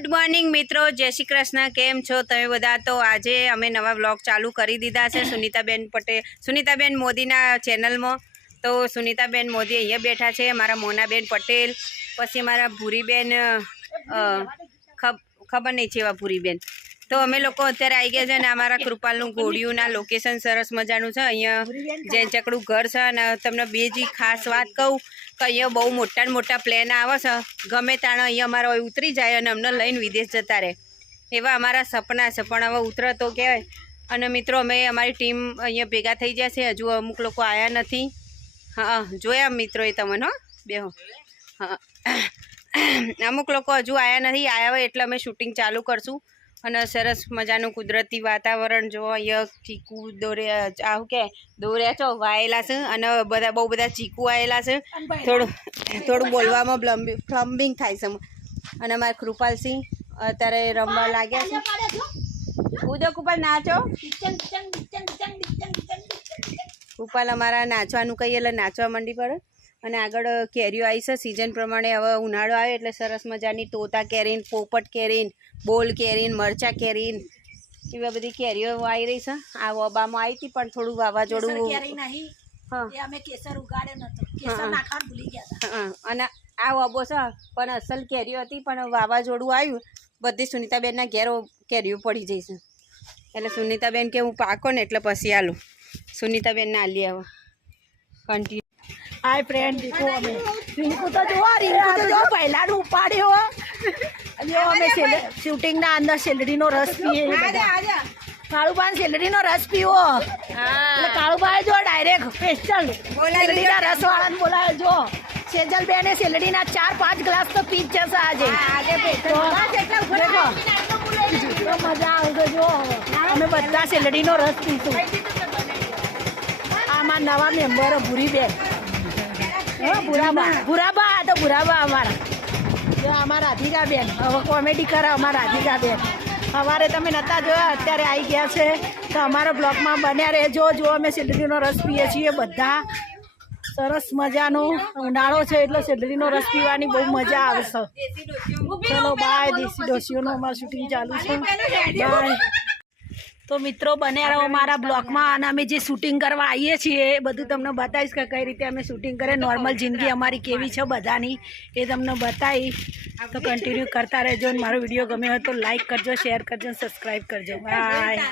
Good morning મિત્રો, જય શ્રી કૃષ્ણ। કેમ છો તમે બધા? તો આજે અમે નવા વ્લોગ ચાલુ કરી દીધા છે સુનીતાબેન મોદીના ચેનલમાં। તો સુનીતાબેન મોદી અહીંયા બેઠા છે, મારા મોનાબેન પટેલ, પછી મારા ભૂરીબેન ખબર નહીં છે એવા ભૂરીબેન। તો અમે લોકો અત્યારે આવી ગયા છે ને અમારા કૃપાલનું ઘોડિયુંના લોકેશન સરસ મજાનું છે। અહીંયા જૈનચકડું ઘર છે અને તમને બીજી ખાસ વાત કહું કે અહીંયા બહુ મોટા ને મોટા પ્લેન આવે છે, ગમે તાણે અહીંયા અમારા ઉતરી જાય અને અમને લઈને વિદેશ જતા રહે એવા અમારા સપના છે, પણ હવે ઉતરે તો કહેવાય। અને મિત્રો અમે અમારી ટીમ અહીંયા ભેગા થઈ ગયા છે, હજુ અમુક લોકો આવ્યા નથી। હા, જોયા મિત્રો એ તમને બેહો। હા, અમુક લોકો હજુ આવ્યા નથી, આવ્યા હોય એટલે અમે શૂટિંગ ચાલુ કરશું। અને સરસ મજાનું કુદરતી વાતાવરણ જો અહીંયા ચીકુ દોર્યા આવું કે દોર્યા છો વાયેલા છે અને બહુ બધા ચીકુ આવેલા છે। થોડું બોલવામાં પ્લમ્બિંગ થાય છે। અને અમારા કૃપાલસિંહ અત્યારે રમવા લાગ્યા છે। કૂદો કૃપાલ, નાચો। કૃપાલ અમારા નાચવાનું કહીએ એટલે નાચવા માંડી પડે। અને આગળ કેરીઓ આવી છે સિઝન પ્રમાણે, હવે ઉનાળો આવે એટલે સરસ મજાની તોતા કેરીન, પોપટ કેરીન, બોલ કેરીન, મરચા કેરીન એવા બધી કેરીઓ આવી રહી છે। આ વબામાં આવી હતી પણ થોડું વાવાઝોડું અને આ વબો છે પણ અસલ કેરીઓ હતી, પણ વાવાઝોડું આવ્યું બધી સુનીતાબેનના ઘેરો કેરીઓ પડી જઈશે। એટલે સુનીતાબેન કે હું પાકો ને એટલે પછી આલું સુનીતાબેન ના આલી આવો કન્ટિન્યુ। हाय फ्रेंड, देखो हमें रिंकू तो जो पहला नु उपाड्यो जो हमें शूटिंग ना अंदर सेलरी नो रस पीए। काळूबाई सेलरी नो रस पीवो એટલે કાળુબાઈ જો ડાયરેક્ટ સ્પેશિયલ સેલરી ના રસ વાળાને બોલાવે। જો સેજલ બેને સેલરી ના 4-5 ગ્લાસ તો પી જ જશે આજે તો મજા આવશે। જો અમે બધા સેલરી નો રસ પીશું। આમાં નવા મેમ્બર ભૂરીબેન, ભૂરાબા તો ભૂરાબા અમારા જો અમારા રાધિકાબેન હવે કોમેડી કરે। અમારા રાધિકાબેન સવારે તમે નહોતા જોયા, અત્યારે આવી ગયા છે તો અમારા બ્લોગમાં બન્યા રહેજો। જો અમે સેલરીનો રસ પીએ છીએ બધા, સરસ મજાનો ઉનાળો છે એટલે સેલરીનો રસ પીવાની બહુ મજા આવશે। ચલો બાય, દેશી ડોસીઓનું અમારું શૂટિંગ ચાલુ છે। બાય। તો મિત્રો બન્યા રહો મારા બ્લોગમાં, અને અમે જે શૂટિંગ કરવા આવીએ છીએ એ બધું તમને બતાવીશ કે કઈ રીતે અમે શૂટિંગ કરીએ, નોર્મલ જિંદગી અમારી કેવી છે બધાની એ તમને બતાવીશ। તો કન્ટિન્યુ કરતા રહેજો। મારો વિડીયો ગમ્યો હોય તો લાઈક કરજો, શેર કરજો, સબસ્ક્રાઈબ કરજો। બાય।